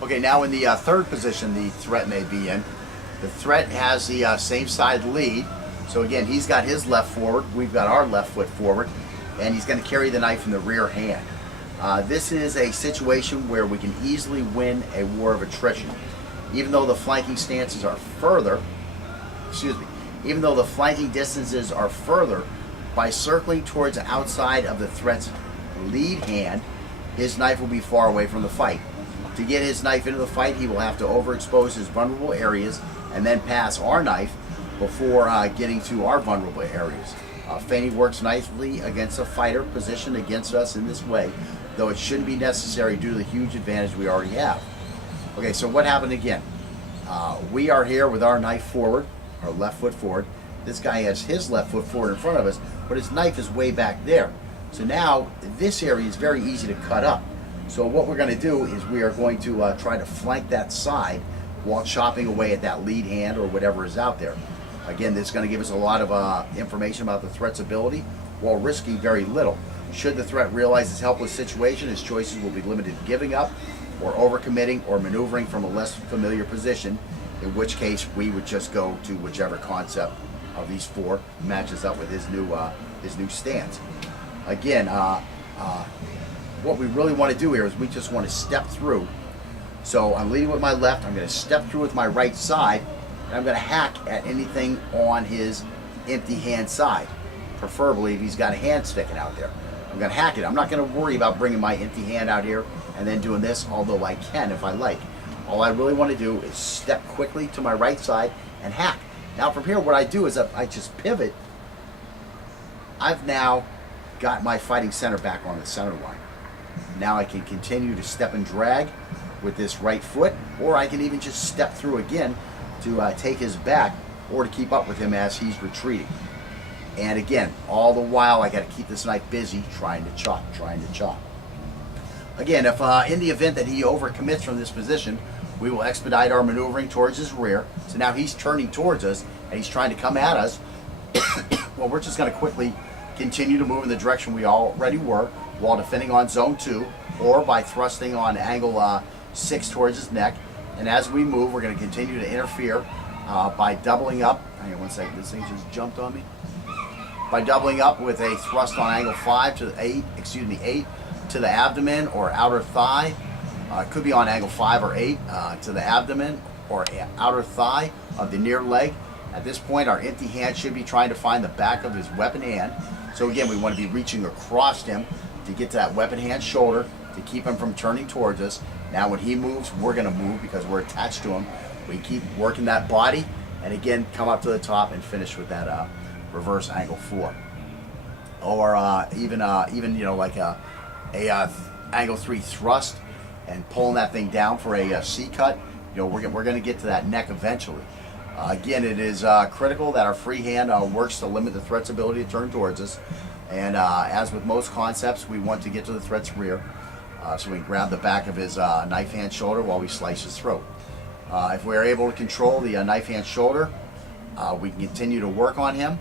Okay, now in the third position the threat may be in. The threat has the same side lead. So again, he's got his left forward, we've got our left foot forward, and he's going to carry the knife in the rear hand. This is a situation where we can easily win a war of attrition. Even though the flanking stances are further, even though the flanking distances are further, by circling towards the outside of the threat's lead hand, his knife will be far away from the fight. To get his knife into the fight, he will have to overexpose his vulnerable areas and then pass our knife before getting to our vulnerable areas. Feigning works nicely against a fighter positioned against us in this way, though it shouldn't be necessary due to the huge advantage we already have. Okay, so what happened again? We are here with our knife forward, our left foot forward. This guy has his left foot forward in front of us, but his knife is way back there. So now this area is very easy to cut up. So what we're going to do is we are going to try to flank that side while chopping away at that lead hand or whatever is out there. Again, this is going to give us a lot of information about the threat's ability while risking very little. Should the threat realize his helpless situation, his choices will be limited to giving up or overcommitting or maneuvering from a less familiar position, in which case we would just go to whichever concept of these four matches up with his new stance. Again, what we really want to do here is we just want to step through. So I'm leading with my left, I'm going to step through with my right side, and I'm going to hack at anything on his empty hand side, preferably if he's got a hand sticking out there. I'm going to hack it. I'm not going to worry about bringing my empty hand out here and then doing this, although I can if I like. All I really want to do is step quickly to my right side and hack. Now from here, what I do is I just pivot. I've now got my fighting center back on the center line. Now I can continue to step and drag with this right foot, or I can even just step through again to take his back or to keep up with him as he's retreating. And again, all the while I got to keep this knife busy trying to chop. Again, if in the event that he overcommits from this position, we will expedite our maneuvering towards his rear. So now he's turning towards us and he's trying to come at us. Well, we're just going to quickly continue to move in the direction we already were while defending on zone 2, or by thrusting on angle 6 towards his neck. And as we move, we're going to continue to interfere by doubling up. Hang on one second, this thing just jumped on me. By doubling up with a thrust on angle 8 to the abdomen or outer thigh. It could be on angle 5 or 8 to the abdomen or outer thigh of the near leg. At this point, our empty hand should be trying to find the back of his weapon hand. So again, we want to be reaching across him to get to that weapon hand shoulder to keep him from turning towards us. Now when he moves, we're going to move because we're attached to him. We keep working that body and again come up to the top and finish with that reverse angle 4. Or even you know, like a angle 3 thrust and pulling that thing down for a C cut. You know, we're going to get to that neck eventually. Again, it is critical that our free hand works to limit the threat's ability to turn towards us. And as with most concepts, we want to get to the threat's rear so we can grab the back of his knife hand shoulder while we slice his throat. If we're able to control the knife hand shoulder, we can continue to work on him.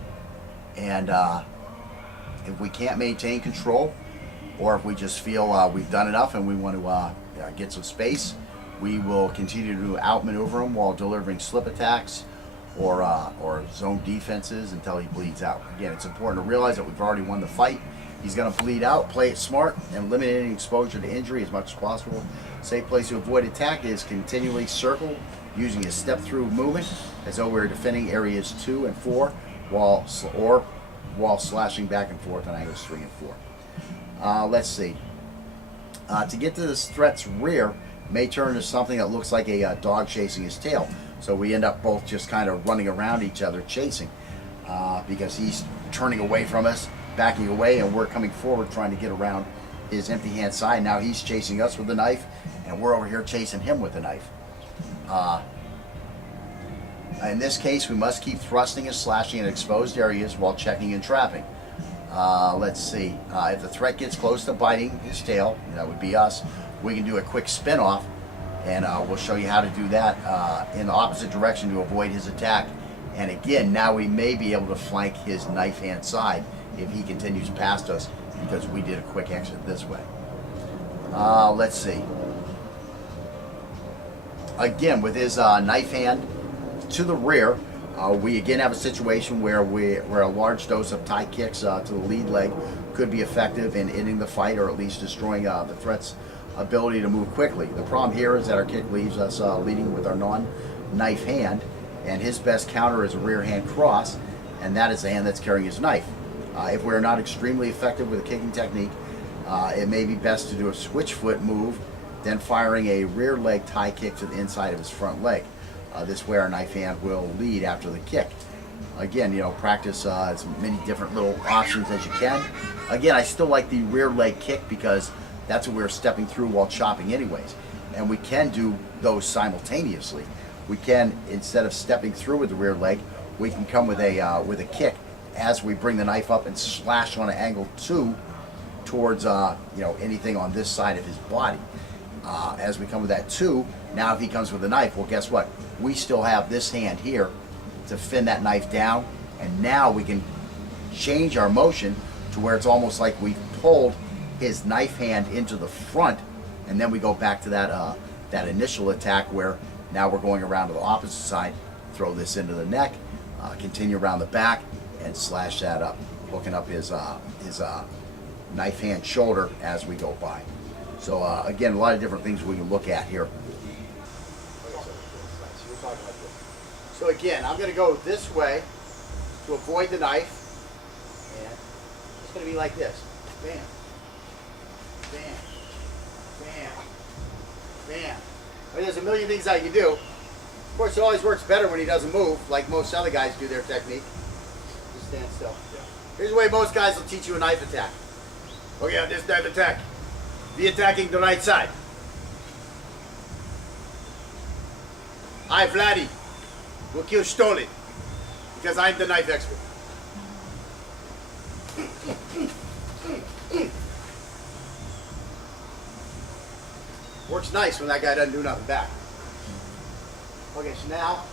And if we can't maintain control, or if we just feel we've done enough and we want to get some space, we will continue to outmaneuver him while delivering slip attacks or zone defenses until he bleeds out. Again, it's important to realize that we've already won the fight. He's going to bleed out. Play it smart and limit any exposure to injury as much as possible. Safe place to avoid attack is continually circle using a step-through movement as though we're defending areas 2 and 4 while slashing back and forth on angles 3 and 4. Let's see. To get to this threat's rear may turn into something that looks like a dog chasing his tail. So we end up both just kind of running around each other chasing because he's turning away from us, backing away, and we're coming forward trying to get around his empty hand side. Now he's chasing us with the knife and we're over here chasing him with the knife. In this case, we must keep thrusting and slashing in exposed areas while checking and trapping. Let's see. If the threat gets close to biting his tail, that would be us, we can do a quick spin off, and we'll show you how to do that in the opposite direction to avoid his attack. And again, now we may be able to flank his knife hand side if he continues past us because we did a quick exit this way. Let's see. again, with his knife hand to the rear, we again have a situation where a large dose of Thai kicks to the lead leg could be effective in ending the fight, or at least destroying the threat's ability to move quickly. The problem here is that our kick leaves us leading with our non-knife hand, and his best counter is a rear hand cross, and that is the hand that's carrying his knife. If we're not extremely effective with a kicking technique, it may be best to do a switch foot move, then firing a rear leg Thai kick to the inside of his front leg. This way our knife hand will lead after the kick. Again, practice as many different little options as you can. Again, I still like the rear leg kick because that's what we're stepping through while chopping anyways. And we can do those simultaneously. We can, instead of stepping through with the rear leg, we can come with a kick as we bring the knife up and slash on an angle 2 towards anything on this side of his body. As we come with that 2, now if he comes with a knife, well, guess what? We still have this hand here to fin that knife down, and now we can change our motion to where it's almost like we've pulled his knife hand into the front, and then we go back to that initial attack where now we're going around to the opposite side, throw this into the neck, continue around the back, and slash that up, hooking up his knife hand shoulder as we go by. So again, a lot of different things we can look at here. So again, I'm going to go this way to avoid the knife, and it's going to be like this. Bam, bam, bam, bam. I mean, there's a million things I can do. Of course, it always works better when he doesn't move, like most other guys do their technique. Just stand still. Yeah. Here's the way most guys will teach you a knife attack. Okay, on this knife attack, be attacking the right side. I, Vladdy, will kill Stoli because I'm the knife expert. Works nice when that guy doesn't do nothing back. Okay, so now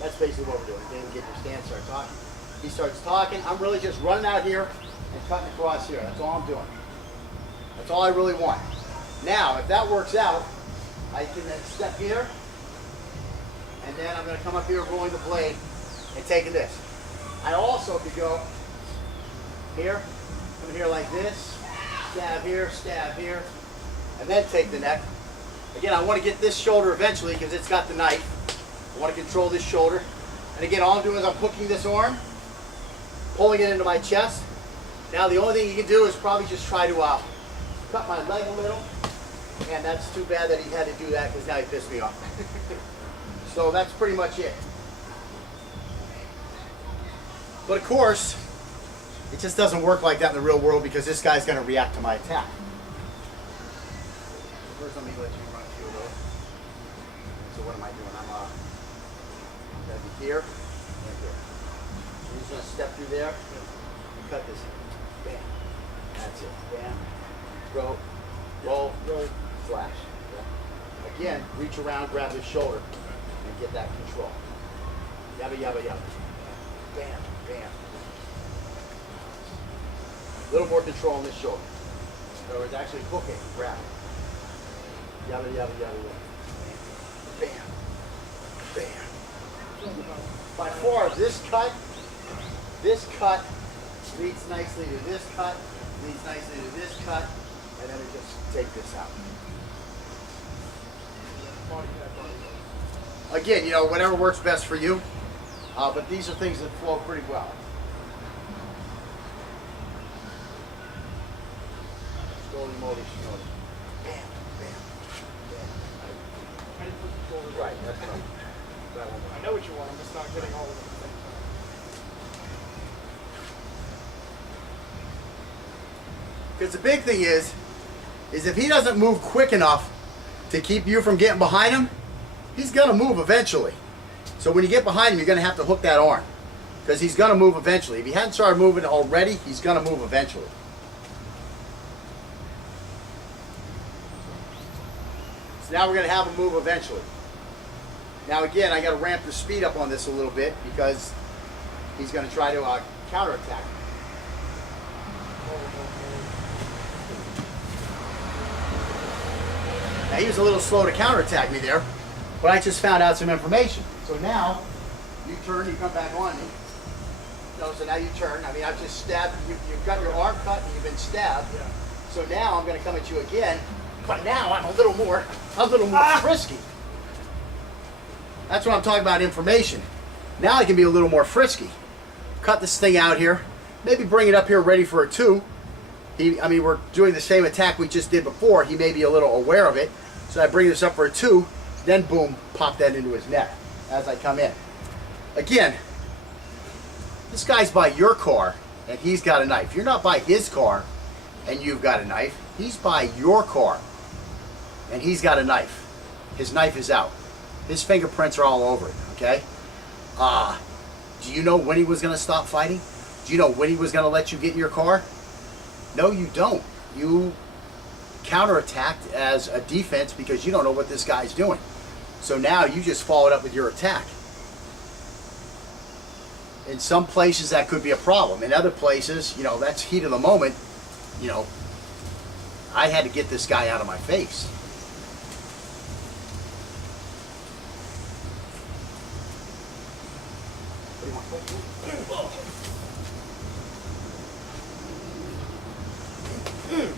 that's basically what we're doing. Then get your stance, start talking. He starts talking. I'm really just running out here and cutting across here. That's all I'm doing. That's all I really want. Now, if that works out, I can then step here, and then I'm going to come up here rolling the blade and taking this. I also could go here, come here like this, stab here, and then take the neck. Again, I want to get this shoulder eventually because it's got the knife. I want to control this shoulder. And again, all I'm doing is I'm hooking this arm, pulling it into my chest. Now the only thing you can do is probably just try to cut my leg a little. And that's too bad that he had to do that because now he pissed me off. So that's pretty much it. But of course, it just doesn't work like that in the real world because this guy's going to react to my attack. First, let me let you run a few of those. So what am I doing? I'm going to be here and here. I'm just going to step through there and cut this. Bam. That's it. Bam. Throw. Roll. Flash. Again, reach around, grab his shoulder, and get that control. Yabba, yabba, yabba. Bam. Bam. A little more control on this shoulder. In other words, actually hooking, grabbing. Yabba, yabba, yabba, yabba. Bam. Bam. By far, this cut leads nicely to this cut, leads nicely to this cut, and then we just take this out. Again, whatever works best for you, but these are things that flow pretty well. Slowly, moly, slowly. Bam, bam. Right, that's right. I know what you want, I'm just not getting all of them at the same time. Because the big thing is if he doesn't move quick enough to keep you from getting behind him, he's going to move eventually. So when you get behind him, you're going to have to hook that arm. Because he's going to move eventually. If he hadn't started moving already, he's going to move eventually. So now we're going to have him move eventually. Now again, I got to ramp the speed up on this a little bit because he's going to try to counterattack. Now he was a little slow to counterattack me there, but I just found out some information. So now, you turn, you come back on me. No, so now you turn. I mean, I've just stabbed you. You've got your arm cut and you've been stabbed. Yeah. So now I'm going to come at you again, but now I'm a little more frisky. That's what I'm talking about, information. Now I can be a little more frisky. Cut this thing out here. Maybe bring it up here ready for a 2. I mean, we're doing the same attack we just did before. He may be a little aware of it. So I bring this up for a 2, then boom, pop that into his neck as I come in. Again, this guy's by your car and he's got a knife. You're not by his car and you've got a knife. He's by your car and he's got a knife. His knife is out. His fingerprints are all over it, okay? Do you know when he was going to stop fighting? Do you know when he was going to let you get in your car? No, you don't. You counterattacked as a defense because you don't know what this guy's doing. So now you just followed up with your attack. In some places that could be a problem. In other places, you know, that's heat of the moment. You know, I had to get this guy out of my face.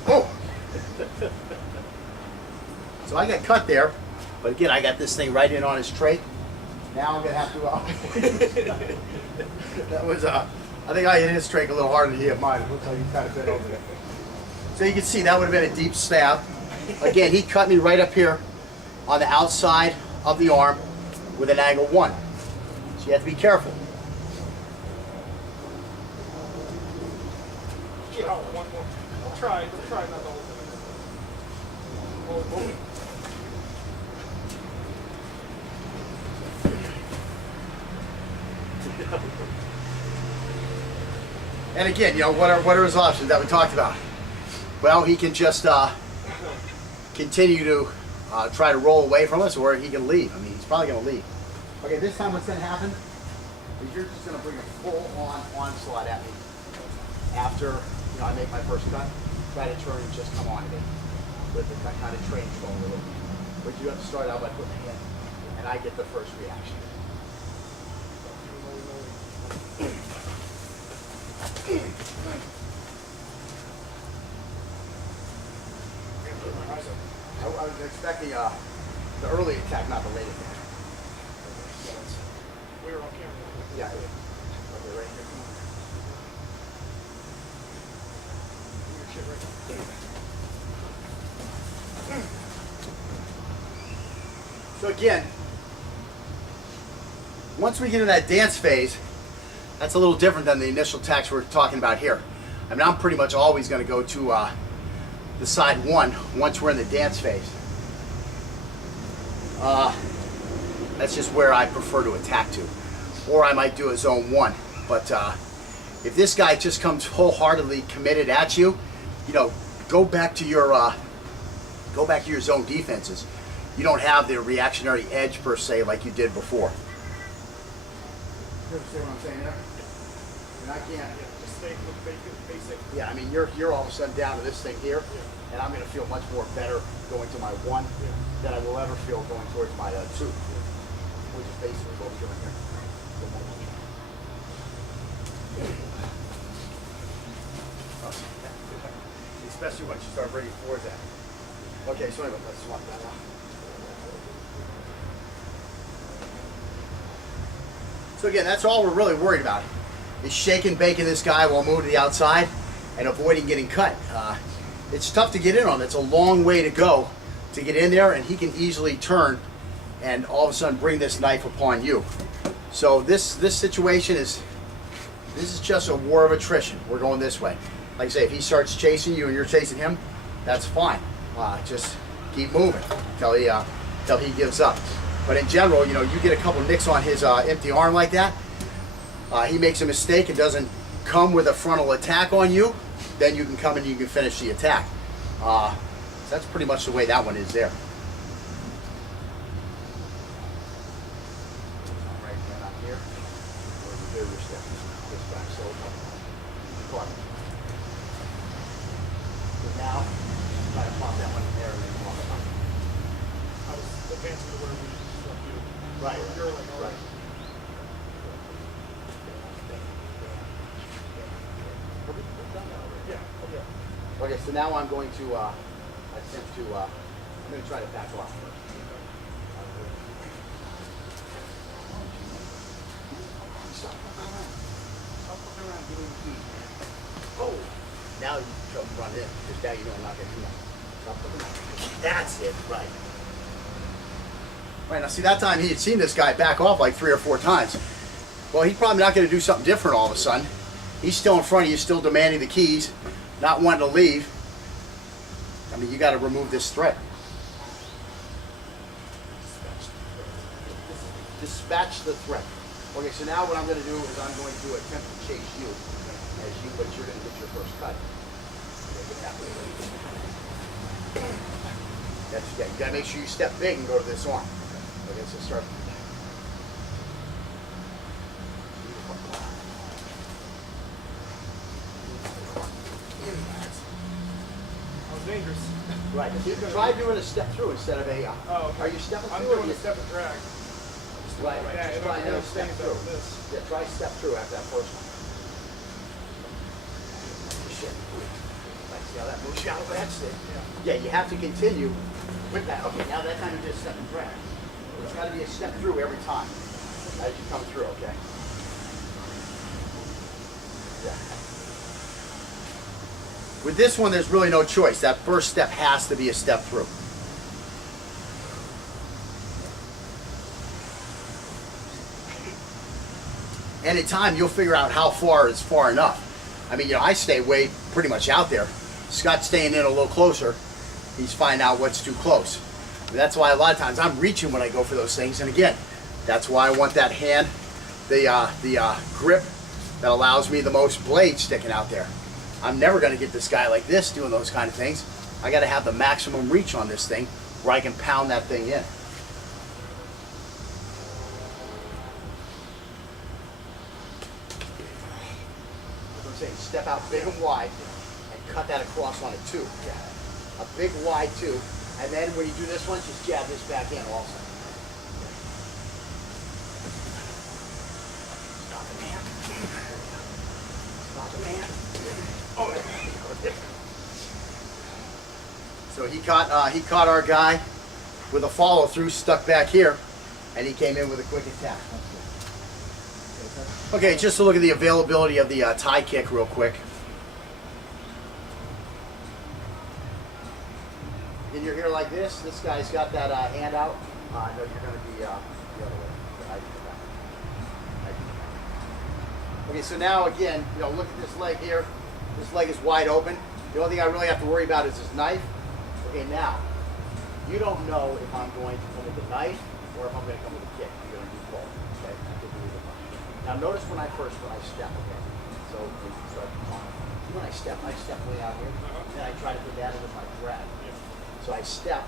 Oh. So I got cut there, but again, I got this thing right in on his trach. Now I'm gonna have to. That was I think I hit his trach a little harder than he hit mine. It looks like he kind of bit over there. So you can see that would have been a deep stab. Again, he cut me right up here on the outside of the arm with an angle 1. So you have to be careful. Yeah, one more. I'll try not to hold it. Hold it. And again, you know, what are his options that we talked about? Well, he can just continue to try to roll away from us, or he can leave. I mean, he's probably going to leave. Okay, this time what's going to happen is you're just going to bring a full-on onslaught at me after, you know, I make my first cut. Try to turn and just come on me with the kind of train control with it. But you have to start out by putting it in, and I get the first reaction. I was expecting the early attack, not the late attack. We were on camera. Yeah. Okay, right here. Come on. Your shit right now. So again, once we get in that dance phase, that's a little different than the initial attacks we're talking about here. I mean, I'm pretty much always going to go to the side 1 once we're in the dance phase. That's just where I prefer to attack to. Or I might do a zone 1. But if this guy just comes wholeheartedly committed at you, you know, go back to your zone defenses. You don't have the reactionary edge per se like you did before. You understand what I'm saying there? And I can't. Just stay with basic. Yeah, I mean, you're all of a sudden down to this thing here, and I'm going to feel much more better going to my 1 than I will ever feel going towards my 2. Which is basically what we're doing here. Especially once you start bringing towards that. Okay, so anyway, let's swap that out. So again, that's all we're really worried about, is shaking, baking this guy while moving to the outside and avoiding getting cut. It's tough to get in on. It's a long way to go to get in there, and he can easily turn and all of a sudden bring this knife upon you. So this situation is just a war of attrition. We're going this way. Like I say, if he starts chasing you and you're chasing him, that's fine. Just keep moving till he gives up. But in general, you know, you get a couple nicks on his empty arm like that. He makes a mistake and doesn't come with a frontal attack on you, then you can come and you can finish the attack. So that's pretty much the way that one is there. Right then up here, where the bigger step, this back shoulder. So now, try to pop that one in there and then walk up. advancing to where we want you. Right. You're like, all right. Yeah. Yeah. Okay, so now I'm going to attempt to, I'm going to try to back off first. Stop fucking around, give me the key, man. Oh! Now you come run in, because now you know I'm not going to do nothing. Stop fucking around. That's it, right. Right, now see that time he had seen this guy back off like 3 or 4 times. Well, he's probably not going to do something different all of a sudden. He's still in front of you, still demanding the keys, not wanting to leave. I mean, you got to remove this threat. Dispatch the threat. Okay, so now what I'm going to do is I'm going to attempt to chase you, but you're going to get your first cut. That's, yeah, you got to make sure you step big and go to this arm. Okay, so start. I was dangerous. Right. Try doing a step through instead of a. Oh, okay. Are you stepping I'm through? doing a step and drag. Right. Yeah, Just if try I'm another doing step things through. like this. Yeah, try step through after that first one. Shit. Like, see how that moves you out of that stick? Yeah, you have to continue with that. Okay, now that time you just step and drag. It's got to be a step through every time as you come through, okay? Yeah. With this one, there's really no choice. That first step has to be a step through. And in time, you'll figure out how far is far enough. I mean, you know, I stay way pretty much out there. Scott's staying in a little closer. He's finding out what's too close. That's why a lot of times I'm reaching when I go for those things. And again, that's why I want that hand, the grip that allows me the most blade sticking out there. I'm never going to get this guy like this doing those kind of things. I got to have the maximum reach on this thing where I can pound that thing in. I'm saying step out big and wide and cut that across on a 2. Yeah. A big wide 2. And then when you do this one, just jab this back in also. Stop it, man. Stop it, man. Oh, so he caught our guy with a follow through stuck back here, and he came in with a quick attack. Okay, just to look at the availability of the tie kick real quick. And you're here like this. This guy's got that hand out. I know you're going to be the other way. Okay, so now again, you know, look at this leg here. This leg is wide open. The only thing I really have to worry about is this knife. Okay, now you don't know if I'm going to come with the knife or if I'm going to come with a kick. You're going to do both. Okay, I could do either one. Now notice when I step. Okay, so when you start when I step way out here, and then I try to put that in with my drag. So I step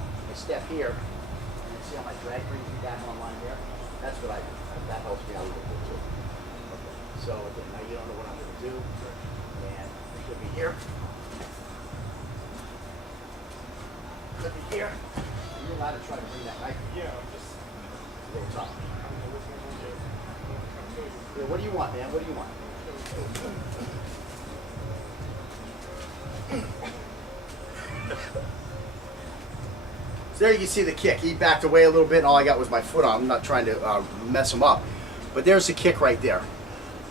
here, and you see how my drag brings me back online there? That's what I do. That helps me out a little bit too. Okay. So again, now you don't know what I'm going to do, and it could be here. Could be here. And you're allowed to try to bring that knife Yeah, I'm just. a little tough. I don't know which one I'm doing. I'm telling you. Yeah, what do you want, man? What do you want? So there you can see the kick. He backed away a little bit, and all I got was my foot on. I'm not trying to mess him up. But there's the kick right there.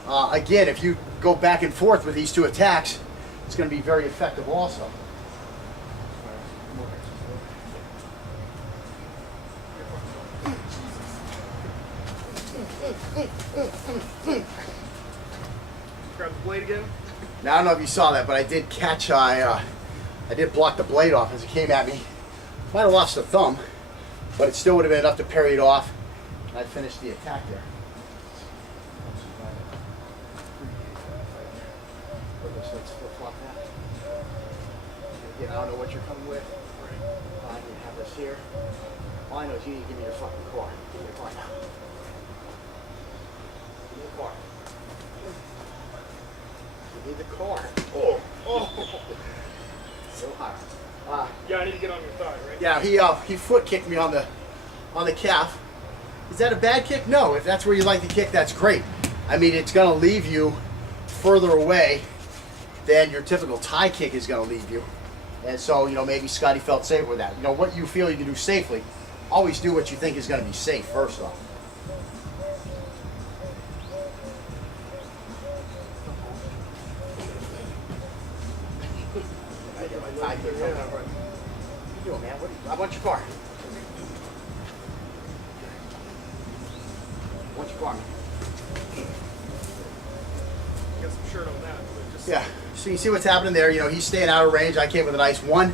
Again, if you go back and forth with these two attacks, it's going to be very effective also. Grab the blade again. Now, I don't know if you saw that, but I did catch, I did block the blade off as it came at me. Might have lost a thumb, but it still would have been enough to parry it off, and I finished the attack there. Let's flip-flop that. Again, I don't know what you're coming with. I can have this here. All I know is you need to give me your fucking car. Give me your car now. Give me the car. Give me the car. Oh! Oh! So hot. Yeah, I need to get on your thigh, right? Yeah, he foot kicked me on the on the calf. Is that a bad kick? No. If that's where you like the kick, that's great. I mean, it's going to leave you further away than your typical Thai kick is going to leave you. And so, you know, maybe Scotty felt safe with that. You know, what you feel you can do safely, always do what you think is going to be safe first off. Thai kick. What are you doing, man? I want your car. What's your car, man? Got some shirt on that. But just Yeah, so you see what's happening there. You know, he's staying out of range. I came with a nice 1,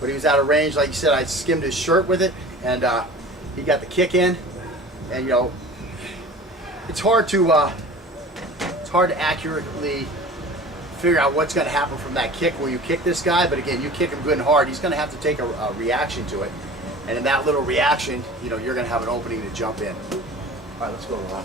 but he was out of range. Like you said, I skimmed his shirt with it, and he got the kick in. And you know, it's hard to accurately figure out what's going to happen from that kick where you kick this guy. But again, you kick him good and hard, he's going to have to take a reaction to it. And in that little reaction, you know, you're going to have an opening to jump in. All right, let's go.